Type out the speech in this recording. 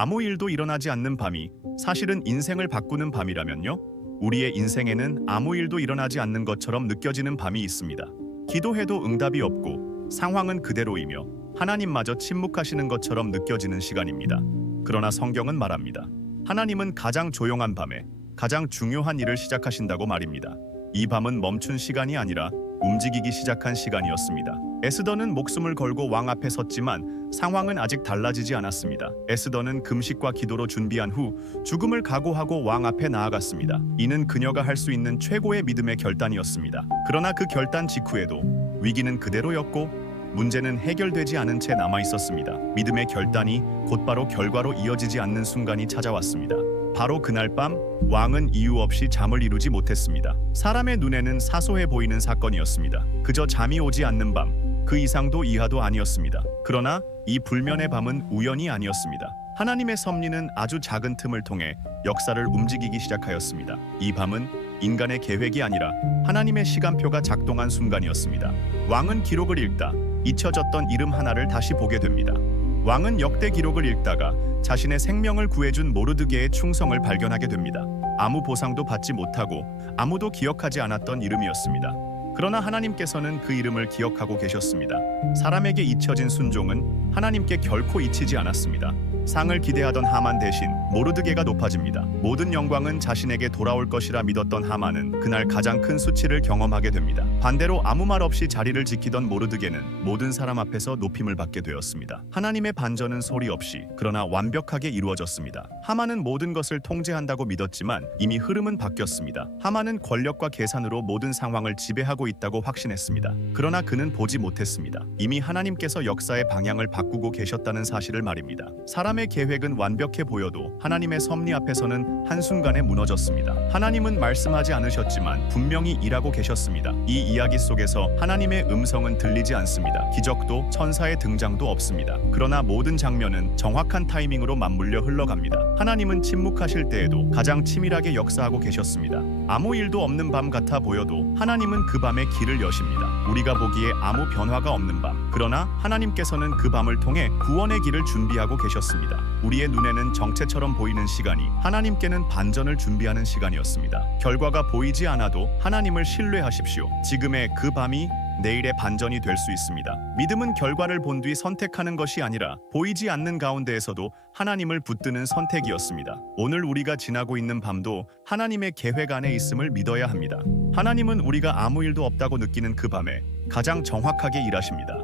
아무 일도 일어나지 않는 밤이 사실은 인생을 바꾸는 밤이라면요? 우리의 인생에는 아무 일도 일어나지 않는 것처럼 느껴지는 밤이 있습니다. 기도해도 응답이 없고 상황은 그대로이며 하나님마저 침묵하시는 것처럼 느껴지는 시간입니다. 그러나 성경은 말합니다. 하나님은 가장 조용한 밤에 가장 중요한 일을 시작하신다고 말입니다. 이 밤은 멈춘 시간이 아니라 움직이기 시작한 시간이었습니다. 에스더는 목숨을 걸고 왕 앞에 섰지만 상황은 아직 달라지지 않았습니다. 에스더는 금식과 기도로 준비한 후 죽음을 각오하고 왕 앞에 나아갔습니다. 이는 그녀가 할 수 있는 최고의 믿음의 결단이었습니다. 그러나 그 결단 직후에도 위기는 그대로였고 문제는 해결되지 않은 채 남아 있었습니다. 믿음의 결단이 곧바로 결과로 이어지지 않는 순간이 찾아왔습니다. 바로 그날 밤 왕은 이유 없이 잠을 이루지 못했습니다. 사람의 눈에는 사소해 보이는 사건이었습니다. 그저 잠이 오지 않는 밤, 그 이상도 이하도 아니었습니다. 그러나 이 불면의 밤은 우연이 아니었습니다. 하나님의 섭리는 아주 작은 틈을 통해 역사를 움직이기 시작하였습니다. 이 밤은 인간의 계획이 아니라 하나님의 시간표가 작동한 순간이었습니다. 왕은 기록을 읽다 잊혀졌던 이름 하나를 다시 보게 됩니다. 왕은 역대 기록을 읽다가 자신의 생명을 구해준 모르드게의 충성을 발견하게 됩니다. 아무 보상도 받지 못하고 아무도 기억하지 않았던 이름이었습니다. 그러나 하나님께서는 그 이름을 기억하고 계셨습니다. 사람에게 잊혀진 순종은 하나님께 결코 잊히지 않았습니다. 상을 기대하던 하만 대신 모르드게가 높아집니다. 모든 영광은 자신에게 돌아올 것이라 믿었던 하만은 그날 가장 큰 수치를 경험하게 됩니다. 반대로 아무 말 없이 자리를 지키던 모르드게는 모든 사람 앞에서 높임을 받게 되었습니다. 하나님의 반전은 소리 없이 그러나 완벽하게 이루어졌습니다. 하만은 모든 것을 통제한다고 믿었지만 이미 흐름은 바뀌었습니다. 하만은 권력과 계산으로 모든 상황을 지배하고 있다고 확신했습니다. 그러나 그는 보지 못했습니다. 이미 하나님께서 역사의 방향을 바꾸고 계셨다는 사실을 말입니다. 사람의 계획은 완벽해 보여도 하나님의 섭리 앞에서는 한순간에 무너졌습니다. 하나님은 말씀하지 않으셨지만 분명히 일하고 계셨습니다. 이 이야기 속에서 하나님의 음성은 들리지 않습니다. 기적도 천사의 등장도 없습니다. 그러나 모든 장면은 정확한 타이밍으로 맞물려 흘러갑니다. 하나님은 침묵하실 때에도 가장 치밀하게 역사하고 계셨습니다. 아무 일도 없는 밤 같아 보여도 하나님은 그 밤에 길을 여십니다. 우리가 보기에 아무 변화가 없는 밤, 그러나 하나님께서는 그 밤을 통해 구원의 길을 준비하고 계셨습니다. 우리의 눈에는 정체처럼 보이는 시간이 하나님께는 반전을 준비하는 시간이었습니다. 결과가 보이지 않아도 하나님을 신뢰하십시오. 지금의 그 밤이 내일의 반전이 될 수 있습니다. 믿음은 결과를 본 뒤 선택하는 것이 아니라 보이지 않는 가운데에서도 하나님을 붙드는 선택이었습니다. 오늘 우리가 지나고 있는 밤도 하나님의 계획 안에 있음을 믿어야 합니다. 하나님은 우리가 아무 일도 없다고 느끼는 그 밤에 가장 정확하게 일하십니다.